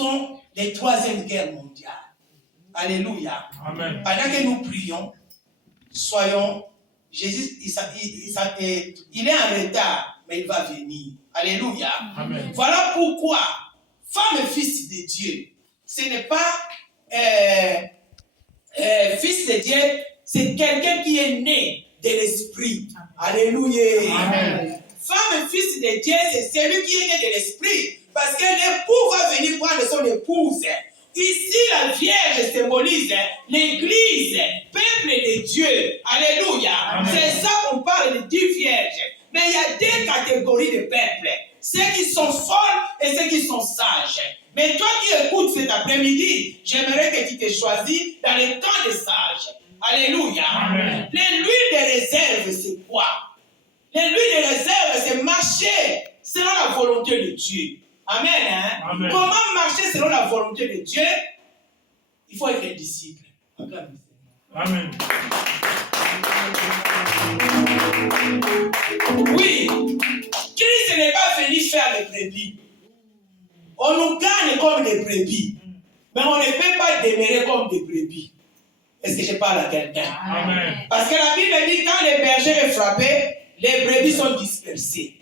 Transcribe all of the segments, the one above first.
sont les 3e guerres mondiales. Alléluia. Amen. Pendant que nous prions, soyons, Jésus, il est en retard, mais il va venir. Alléluia. Amen. Voilà pourquoi, femme et fils de Dieu, ce n'est pas fils de Dieu, c'est quelqu'un qui est né de l'esprit. Alléluia. Amen. Femme et fils de Dieu, c'est celui qui est né de l'esprit. Parce que l'époux va venir prendre son épouse. Ici, la Vierge symbolise l'Église, peuple de Dieu. Alléluia. Amen. C'est ça qu'on parle de 10 vierges. Mais il y a 2 catégories de peuples. Ceux qui sont folles et ceux qui sont sages. Mais toi qui écoutes cet après-midi, j'aimerais que tu te choisisses dans le camp des sages. Alléluia. Amen. L'huile de réserve, c'est quoi? L'huile de réserve, c'est marcher selon la volonté de Dieu. Amen, hein? Amen. Comment marcher selon la volonté de Dieu? Il faut être un disciple. Amen. Oui, Christ n'est pas venu faire les brebis. On nous gagne comme des brebis, mais on ne peut pas demeurer comme des brebis. Est-ce que je parle à quelqu'un? Amen. Parce que la Bible dit quand le berger est frappé, les brebis sont dispersées.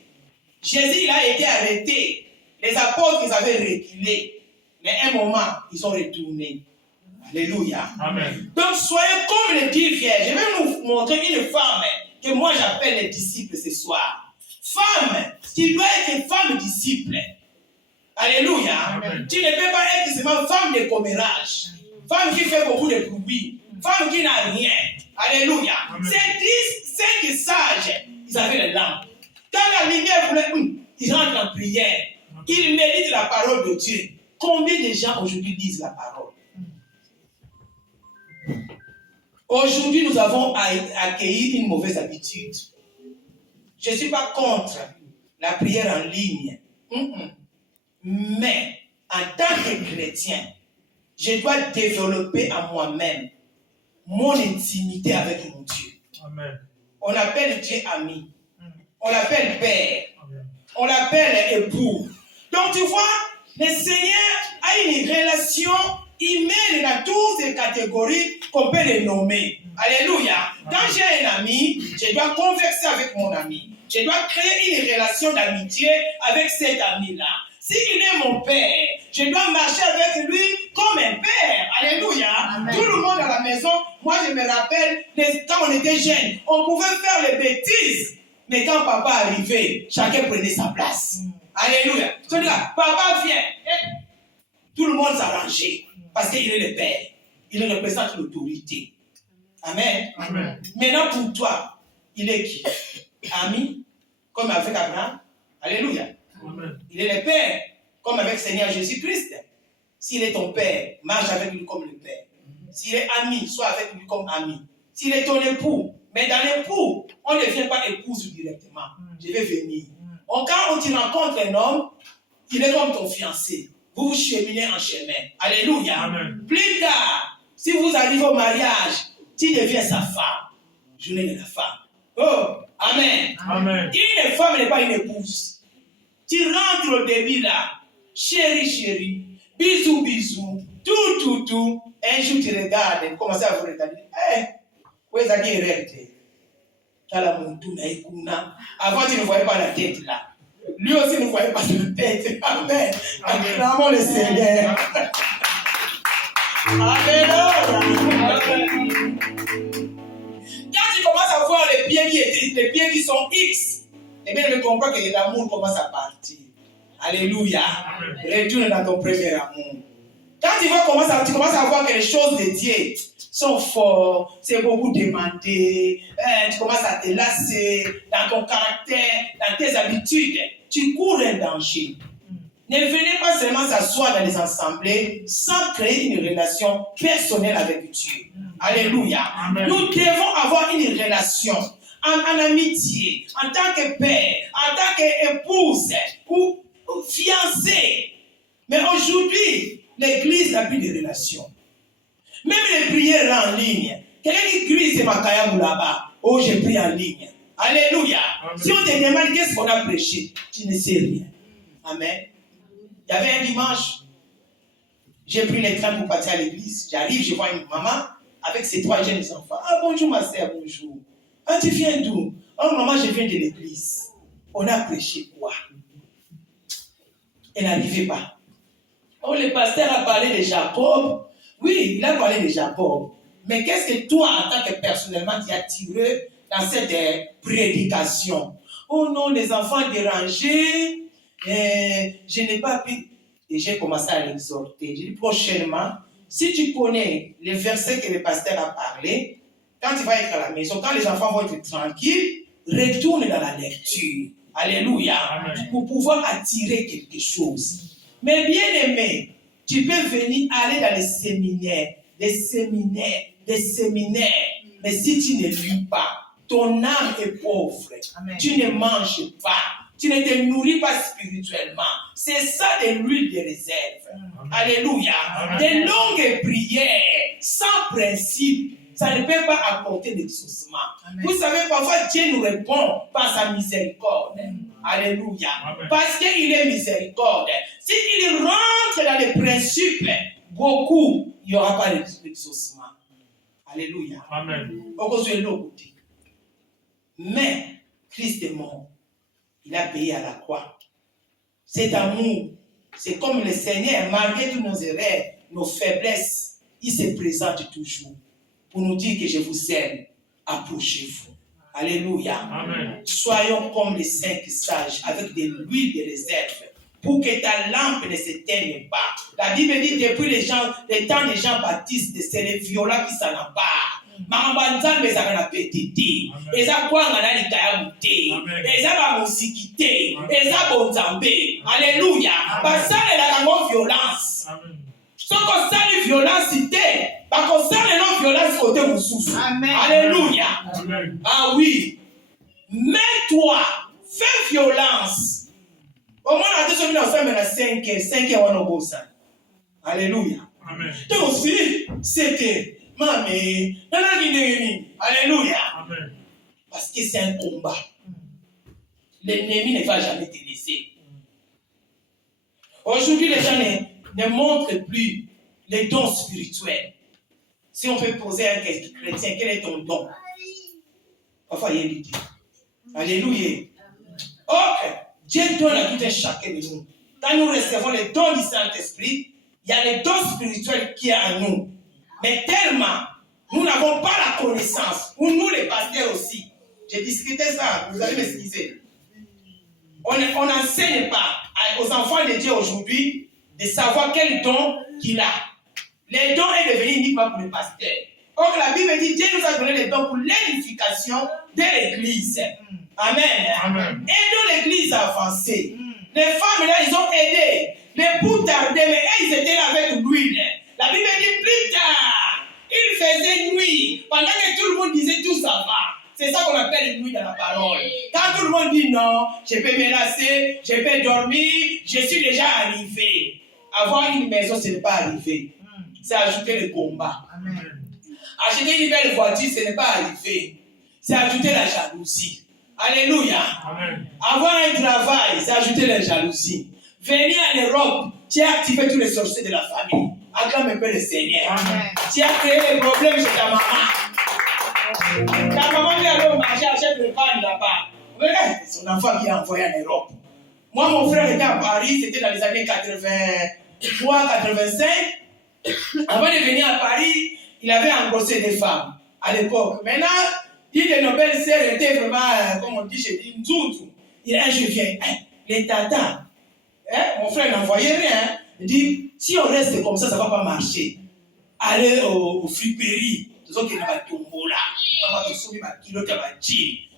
Jésus, il a été arrêté. Les apôtres, ils avaient reculé. Mais à un moment, ils sont retournés. Alléluia. Amen. Donc, soyez comme les 10 vierges. Je vais vous montrer une femme que moi j'appelle les disciples ce soir. Femme, tu dois être une femme disciple. Alléluia. Amen. Tu ne peux pas être seulement femme de commérage. Femme qui fait beaucoup de bruit. Femme qui n'a rien. Alléluia. Amen. Ces 5 sages, ils avaient les lampes. Quand la lumière voulait, ils rentrent en prière. Ils méditent la parole de Dieu. Combien de gens aujourd'hui lisent la parole? Aujourd'hui, nous avons accueilli une mauvaise habitude. Je ne suis pas contre la prière en ligne. Mais, en tant que chrétien, je dois développer en moi-même mon intimité avec mon Dieu. Amen. On appelle Dieu ami. On l'appelle père. Amen. On l'appelle époux. Donc tu vois, le Seigneur a une relation humaine dans toutes ces catégories qu'on peut les nommer. Alléluia. Quand j'ai un ami, je dois converser avec mon ami. Je dois créer une relation d'amitié avec cet ami-là. S'il est mon père, je dois marcher avec lui comme un père. Alléluia. Amen. Tout le monde à la maison, moi je me rappelle, quand on était jeunes, on pouvait faire les bêtises. Mais quand papa arrivait, chacun prenait sa place. Alléluia. C'est-à-dire, papa vient. Tout le monde s'arrangeait. Parce qu'il est le père. Il représente l'autorité. Amen. Amen. Maintenant pour toi, il est qui? Ami, comme avec Abraham. Alléluia. Amen. Il est le père, comme avec Seigneur Jésus-Christ. S'il est ton père, marche avec lui comme le père. S'il est ami, sois avec lui comme ami. S'il est ton époux, mais dans l'époux, on ne devient pas épouse directement. Je vais venir. Quand tu rencontres un homme, il est comme ton fiancé. Vous cheminez en chemin. Alléluia. Amen. Plus tard, si vous arrivez au mariage, tu deviens sa femme. Journée de la femme. Oh, amen. Amen. Une femme n'est pas une épouse. Tu rentres au début là, chérie, bisous, tout. Un jour tu regardes, commences à vous regarder. Où est-ce qu'il est? Avant tu ne voyais pas la tête là. Lui aussi ne voyait pas la tête. Amen. Acclamons le Seigneur. Amen. Quand tu commences à voir les pieds qui sont X, eh bien, je comprends que l'amour commence à partir. Alléluia. Retourne dans ton premier amour. Quand tu commences à voir que les choses de Dieu sont fortes, c'est beaucoup demandé, tu commences à te lasser dans ton caractère, dans tes habitudes, tu cours un danger. Ne venez pas seulement s'asseoir dans les assemblées sans créer une relation personnelle avec Dieu. Alléluia. Amen. Nous devons avoir une relation en amitié, en tant que père, en tant qu'épouse ou fiancée. Mais aujourd'hui, l'Église n'a plus de relations. Même les prières en ligne. Quelqu'un qui crie, c'est Makayamou là-bas. Oh, j'ai prié en ligne. Alléluia. Amen. Si on te demande qu'est-ce qu'on a prêché, tu ne sais rien. Amen. Il y avait un dimanche, J'ai pris le train pour partir à l'église. J'arrive, je vois une maman avec ses 3 jeunes enfants. Ah, bonjour ma sœur, bonjour. Ah, tu viens d'où? Oh, maman, je viens de l'église. On a prêché quoi? Elle n'arrivait pas. Oh, le pasteur a parlé de Jacob. Oui, il a parlé de Jacob. Mais qu'est-ce que toi, en tant que personnellement, tu as tiré dans cette prédication? Oh non, les enfants dérangés, je n'ai pas pu. Et j'ai commencé à l'exhorter. J'ai dit prochainement, si tu connais les versets que le pasteur a parlé, quand tu vas être à la maison, quand les enfants vont être tranquilles, retourne dans la lecture. Alléluia. Amen. Pour pouvoir attirer quelque chose. Mais bien aimé, tu peux venir aller dans les séminaires. Mais si tu ne lis pas, ton âme est pauvre. Amen. Tu ne manges pas. Tu ne te nourris pas spirituellement. C'est ça de l'huile de réserve. Amen. Alléluia. Amen. Des longues prières sans principe, ça ne peut pas apporter d'exaucement. Vous savez, parfois Dieu nous répond par sa miséricorde. Amen. Alléluia. Amen. Parce qu'il est miséricorde. S'il rentre dans les principes, beaucoup, il n'y aura pas d'exaucement. Alléluia. Amen. Mais Christ est mort. Il a payé à la croix. Cet amour, c'est comme le Seigneur, malgré tous nos erreurs, nos faiblesses, il se présente toujours pour nous dire que je vous aime. Approchez-vous. Alléluia. Amen. Soyons comme les 5 sages avec de l'huile de réserve pour que ta lampe ne s'éteigne pas. La Bible dit depuis les temps de Jean-Baptiste, c'est les violents qui s'en emparent. Mama nzambe ezaka na petite eza kwanga na likaya mute eza ba musikite eza bonzambe. Alléluia. Basalelaka ngo violence. Soko sali violence te bakosala no violence côté mosusu. Alléluia. Ah oui, mets-toi, fais violence. Au moins la deuxième minute on fait maintenant 5 wana bosa. Alléluia. Amen. Donc aussi c'était Mamé, alléluia. Amen. Parce que c'est un combat. L'ennemi ne va jamais te laisser. Aujourd'hui, les gens ne montrent plus les dons spirituels. Si on peut poser un chrétien, quel est ton don? Parfois, il y a l'idée. Alléluia. Ok. Dieu donne à tout un chacun de nous. Quand nous recevons les dons du Saint-Esprit, il y a les dons spirituels qui sont en nous. Mais tellement, nous n'avons pas la connaissance, ou nous les pasteurs aussi. J'ai discuté ça, vous allez m'excuser. On n'enseigne pas aux enfants de Dieu aujourd'hui de savoir quel don qu'il a. Les dons est devenu uniquement pour les pasteurs. Or, la Bible dit Dieu nous a donné les dons pour l'édification de l'Église. Amen. Amen. Aidons l'Église à avancer. Les femmes là, ils ont aidé. Les bouts tardés, mais ils étaient là avec l'huile. La Bible dit plus tard, il faisait nuit, pendant que tout le monde disait tout ça va. C'est ça qu'on appelle nuit dans la parole. Quand tout le monde dit non, je peux me lasser, je peux dormir, je suis déjà arrivé. Avoir une maison, ce n'est pas arrivé. C'est ajouter le combat. Amen. Acheter une belle voiture, ce n'est pas arrivé. C'est ajouter la jalousie. Alléluia. Amen. Avoir un travail, c'est ajouter la jalousie. Venir en Europe, tu as activé tous les sorciers de la famille. Acclame un peu le Seigneur. Amen. Tu as créé des problèmes chez ta maman. Ta maman vient aller au marché, achète le pain là-bas. Son enfant qui est envoyé en Europe. Moi, mon frère était à Paris, c'était dans les années 83, 85. Avant de venir à Paris, il avait engrossé des femmes à l'époque. Maintenant, une de nos belles sœurs était vraiment, comme on dit chez lui, Nzoutou. Il a un je viens, les tatas. Mon frère n'envoyait rien. Il dit, si on reste comme ça ne va pas marcher. Allez aux friperies.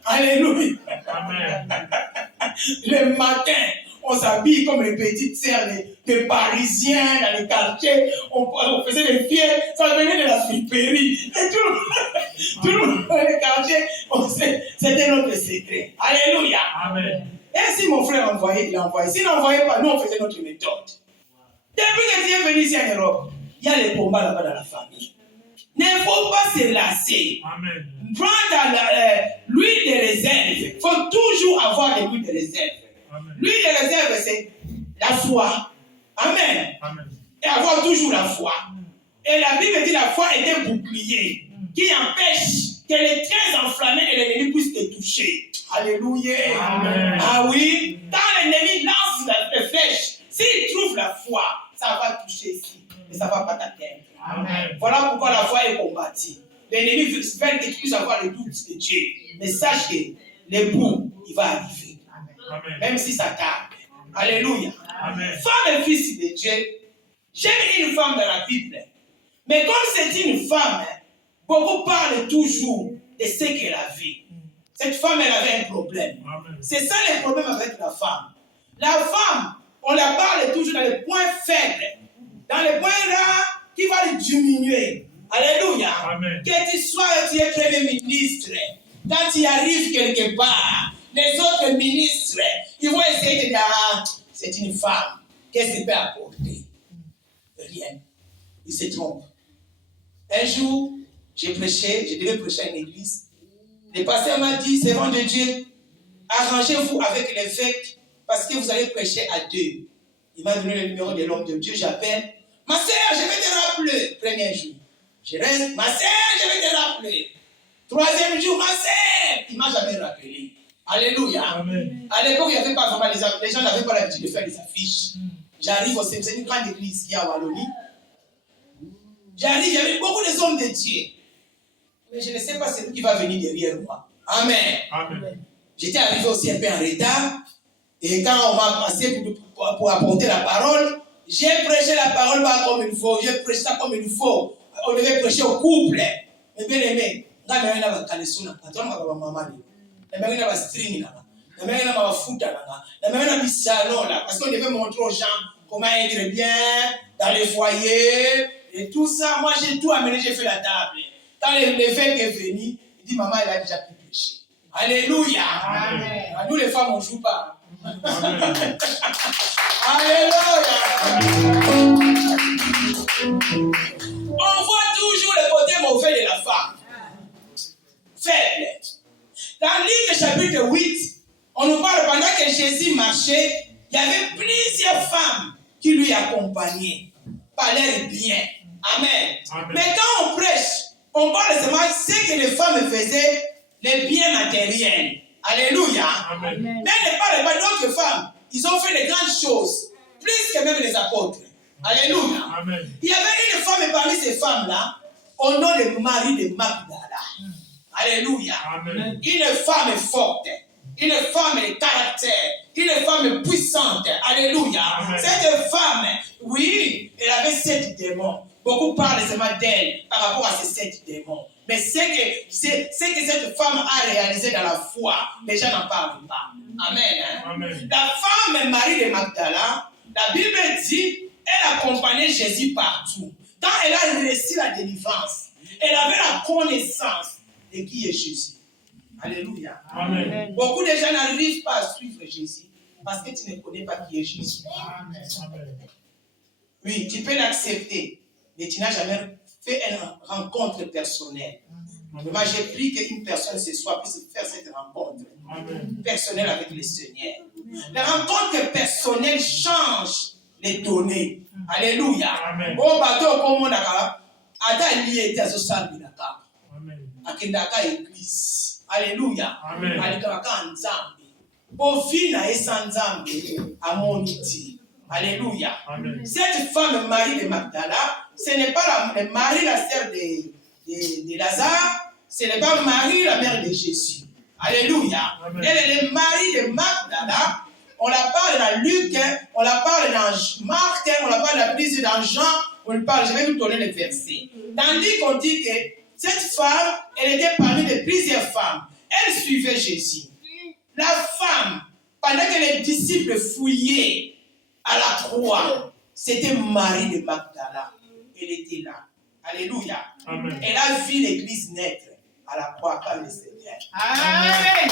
Alléluia. Amen. Le matin, on s'habille comme les petites sœurs des Parisiens dans les quartiers. On faisait des fiers. Ça venait de la friperie. Et tout le monde dans les quartiers, c'était notre secret. Alléluia. Amen. Et si mon frère envoyait, il envoyait. S'il n'envoyait pas, nous on faisait notre méthode. Depuis que tu es venu ici en Europe, il y a les combats là-bas dans la famille. Il ne faut pas se lasser. Amen. Prendre l'huile de réserve. Il faut toujours avoir de l'huile de réserve. L'huile de réserve, c'est la foi. Amen. Amen. et avoir toujours la foi. Et la Bible dit la foi est un bouclier qui empêche que les traits enflammés de l'ennemi puissent te toucher. Alléluia. Amen. Ah oui. Quand l'ennemi lance les flèches, s'il trouve la foi, ça va toucher ici. Mais ça ne va pas t'atteindre. Amen. Voilà pourquoi la foi est combattue. L'ennemi veut que tu puisses avoir le doute de Dieu. Mais sache que le bout, il va arriver. Amen. Même si ça tarde. Alléluia. Amen. Femme et fils de Dieu. J'aime une femme dans la Bible. Mais comme c'est une femme, beaucoup parlent toujours de ce qu'elle a vu. Cette femme, elle avait un problème. Amen. C'est ça le problème avec la femme. La femme, on la parle toujours dans les points faibles. Dans les points là, qui va le diminuer. Alléluia. Amen. Que tu es premier ministre. Quand tu arrives quelque part, les autres ministres, ils vont essayer de dire, ah, c'est une femme. Qu'est-ce qu'il peut apporter? Rien. Ils se trompent. Un jour, je devais prêcher à une église. Le pasteur m'a dit, servant de Dieu, arrangez-vous avec l'évêque parce que vous allez prêcher à deux. Il m'a donné le numéro de l'homme de Dieu, j'appelle. Ma sœur, je vais te rappeler. Premier jour. Je reste, ma sœur, je vais te rappeler. Troisième jour, ma sœur, il ne m'a jamais rappelé. Alléluia. Amen. À l'époque, il n'y avait pas vraiment les gens n'avaient pas l'habitude de faire des affiches. J'arrive au c'est une grande église qui est à Wallonie. J'arrive, il y avait beaucoup de hommes de Dieu. Mais je ne sais pas celui qui va venir derrière moi. Amen. Amen. J'étais arrivé aussi un peu en retard. Et quand on m'a passé pour apporter la parole, j'ai prêché la parole pas comme il faut. J'ai prêché ça comme il faut. On devait prêcher au couple. Mais bien aimé, on a mis un caleçon. On a mis un maman. On a mis un string. On a mis un foot. On a mis un salon. Parce qu'on devait montrer aux gens comment être bien dans les foyers. Et tout ça, moi j'ai tout amené, j'ai fait la table. Quand l'évêque est venu, il dit, maman, elle a déjà pu prêcher. Alléluia. Amen. Nous les femmes, on ne joue pas. Amen. Alléluia. On voit toujours le côté mauvais de la femme. Faible. Dans Luc chapitre 8, on nous parle pendant que Jésus marchait, il y avait plusieurs femmes qui lui accompagnaient. Par l'air bien. Amen. Amen. Mais quand on prêche, on parle seulement de ce que les femmes faisaient, les biens matériels. Alléluia. Amen. Mais ne parle pas d'autres femmes. Ils ont fait de grandes choses, plus que même les apôtres. Alléluia. Amen. Il y avait une femme parmi ces femmes-là, au nom de Marie de Magdala. Alléluia. Amen. Une femme forte, une femme de caractère, une femme puissante. Alléluia. Amen. Cette femme, oui, elle avait 7 démons. Beaucoup parlent seulement d'elle par rapport à ces 7 démons. Mais ce que cette femme a réalisé dans la foi, les gens n'en parlent pas. Amen. Hein? Amen. La femme Marie de Magdala, la Bible dit, elle accompagnait Jésus partout. Quand elle a réussi la délivrance, elle avait la connaissance de qui est Jésus. Alléluia. Amen. Beaucoup de gens n'arrivent pas à suivre Jésus parce que tu ne connais pas qui est Jésus. Amen. Oui, tu peux l'accepter, mais tu n'as jamais fait une rencontre personnelle. Moi, j'ai pris qu'une personne ce soir puisse faire cette rencontre personnelle avec le Seigneur. La rencontre personnelle change les données. Alléluia. Amen. Oh, bateau, comme on a lié à ce salle de la table. Amen. Akendaka église. Alléluia. Amen. Alikaka nzambe. Bovina esa nzambe amoniti. Alléluia. Amen. Cette femme Marie de Magdala, ce n'est pas Marie la sœur de Lazare, ce n'est pas Marie la mère de Jésus. Alléluia. Amen. Elle est Marie de Magdala. On la parle dans Luc, on la parle dans Marc, on la parle dans Jean, on le parle, je vais vous donner les versets. Tandis qu'on dit que cette femme, elle était parmi de plusieurs femmes. Elle suivait Jésus. La femme, pendant que les disciples fouillaient à la croix, c'était Marie de Magdala. Elle était là. Alléluia. Amen. Elle a vu l'église naître à la croix comme le Seigneur. Amen.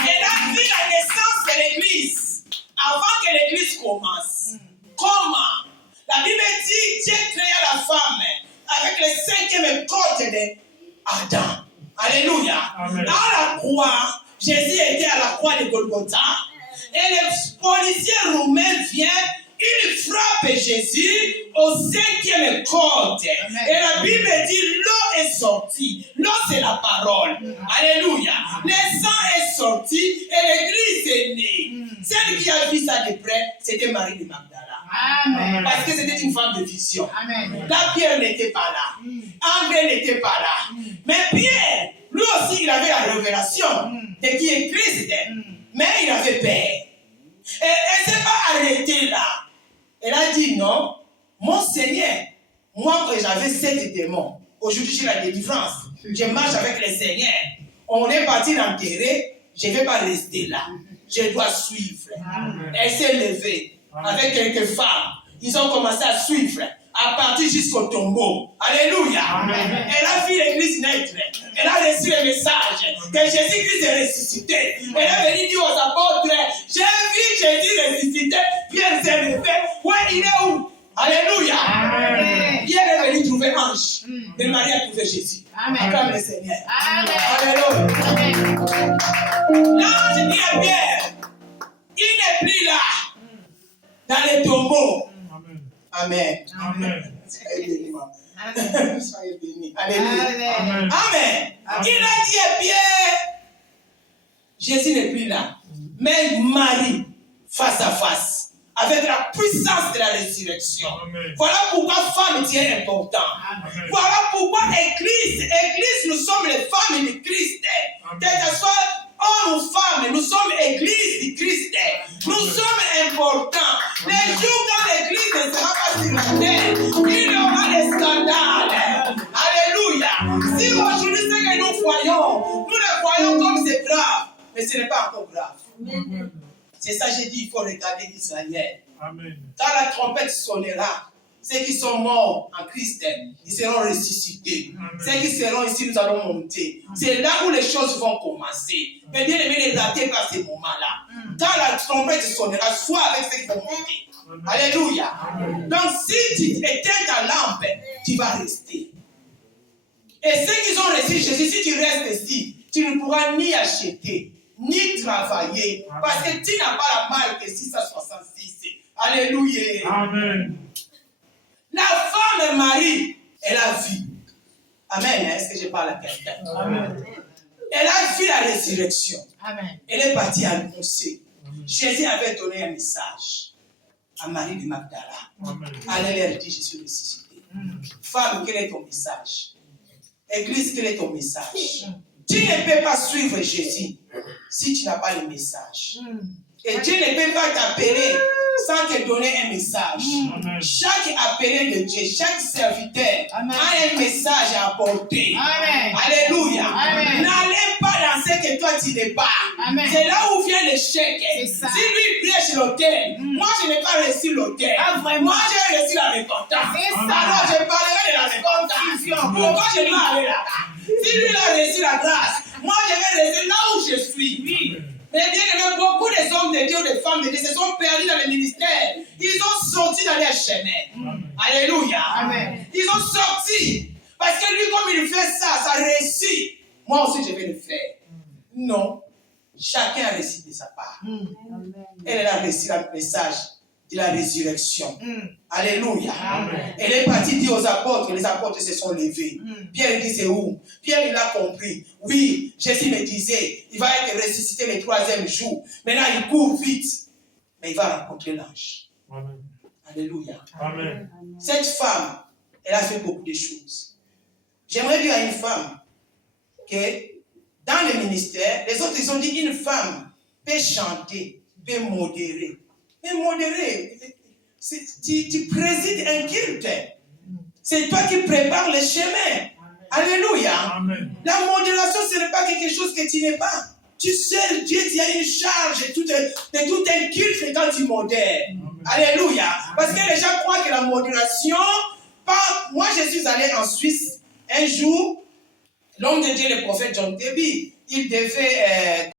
Elle a vu la naissance de l'église avant que l'église commence. Comment? La Bible dit Dieu créa la femme avec le 5e côte d'Adam. Alléluia. Amen. À la croix, Jésus était à la croix de Golgotha. Et le policier roumain vient, il frappe Jésus au 5e côte. Et la Bible dit, l'eau est sortie. L'eau, c'est la parole. Alléluia. Le sang est sorti et l'église est née. Celle qui a vu ça de près, c'était Marie de Magdala. Amen. Parce que c'était une femme de vision. Amen. La Pierre n'était pas là. André n'était pas là. Mais Pierre, lui aussi, il avait la révélation de qui est Christ. Mais il avait peur. Et elle ne s'est pas arrêtée là. Elle a dit non, mon Seigneur, moi que j'avais 7 démons, aujourd'hui j'ai la délivrance. Je marche avec le Seigneur. On est parti l'enterrer, je ne vais pas rester là. Je dois suivre. Elle s'est levée avec quelques femmes. Ils ont commencé à suivre. À partir jusqu'au tombeau. Alléluia. Amen. Elle a vu l'église naître. Elle a reçu le message que Jésus-Christ est ressuscité. Elle est venue dire aux apôtres, j'ai vu Jésus ressuscité. Pierre s'est levé. Ouais, il est où? Alléluia. Amen. Pierre est venu trouver Ange. Et Marie a trouvé Jésus. Amen. Acclame le Seigneur. Amen. Alléluia. Amen. L'ange dit à Pierre, il n'est plus là. Dans les tombeaux. Amen. Amen. Soyez bénis, maman. Amen. Soyez bénis. Alléluia. Amen. Amen. Il a dit à Pierre, Jésus n'est plus là. Mais Marie, face à face, avec la puissance de la résurrection. Amen. Voilà pourquoi femme est important. Amen. Voilà pourquoi Église, nous sommes les femmes du Christ. Amen. Que ce soit hommes ou femmes, nous sommes Église du Christ. Nous sommes importants. Les jours quand l'Église ne sera pas sur la terre, il y aura des scandales. Alléluia. Si aujourd'hui ce que nous voyons, nous le voyons comme c'est grave, mais ce n'est pas encore grave. Amen. C'est ça que j'ai dit, il faut regarder Israël. Amen. Quand la trompette sonnera, ceux qui sont morts en Christ, ils seront ressuscités. Amen. Ceux qui seront ici, nous allons monter. C'est là où les choses vont commencer. Mais bien aimé, ne ratez pas ces moments-là. Quand la trompette sonnera, sois avec ceux qui vont monter. Amen. Alléluia. Amen. Donc si tu éteins ta lampe, tu vas rester. Et ceux qui ont reçu Jésus, si tu restes ici, tu ne pourras ni acheter, ni travailler. Parce que tu n'as pas la marque 666. Alléluia. Amen. La femme Marie, elle a vu. Amen. Est-ce que je parle à quelqu'un? Amen. Elle a vu la résurrection. Amen. Elle est partie annoncer. Jésus avait donné un message à Marie de Magdala. Amen. Allez leur dire, je suis ressuscité. Femme, quel est ton message? Église, quel est ton message? Tu ne peux pas suivre Jésus si tu n'as pas le message. Et Dieu ne peut pas t'appeler sans te donner un message. Amen. Chaque appelé de Dieu, chaque serviteur Amen. a un message à apporter. Amen. Alléluia. Amen. N'allez pas dans ce que toi tu n'es pas. Amen. C'est là où vient l'échec. C'est ça. Si lui prêche l'autel, moi je n'ai pas reçu l'autel. Ah, vraiment? Moi j'ai reçu la repentance. C'est ça. Alors je parlerai de la repentance. Confusion. Pourquoi je vais aller là-bas? Si lui a reçu la grâce, moi je vais rester là où je suis. Oui. Mais bien aimé, beaucoup des hommes de Dieu, des femmes de Dieu se sont perdus dans le ministère. Ils ont sorti dans leur chemin. Alléluia. Amen. Ils ont sorti. Parce que lui, comme il fait ça, ça réussit. Moi aussi, je vais le faire. Non. Chacun a réussi de sa part. Elle a reçu le message de la résurrection. Alléluia. Amen. Elle est partie dire aux apôtres, les apôtres se sont levés. Pierre dit c'est où? Pierre il a compris. Oui, Jésus me disait, il va être ressuscité le 3e jour. Maintenant il court vite. Mais il va rencontrer l'ange. Amen. Alléluia. Amen. Cette femme, elle a fait beaucoup de choses. J'aimerais dire à une femme que dans le ministère, les autres ils ont dit une femme peut chanter, peut modérer. Mais modérer, tu présides un culte. C'est toi qui prépares le chemin. Alléluia. Amen. La modération, ce n'est pas quelque chose que tu n'es pas. Tu sers Dieu, tu as une charge de tout un culte quand tu modères. Alléluia. Parce que les gens croient que la modération, moi je suis allé en Suisse un jour, l'homme de Dieu, le prophète John Debbie, il devait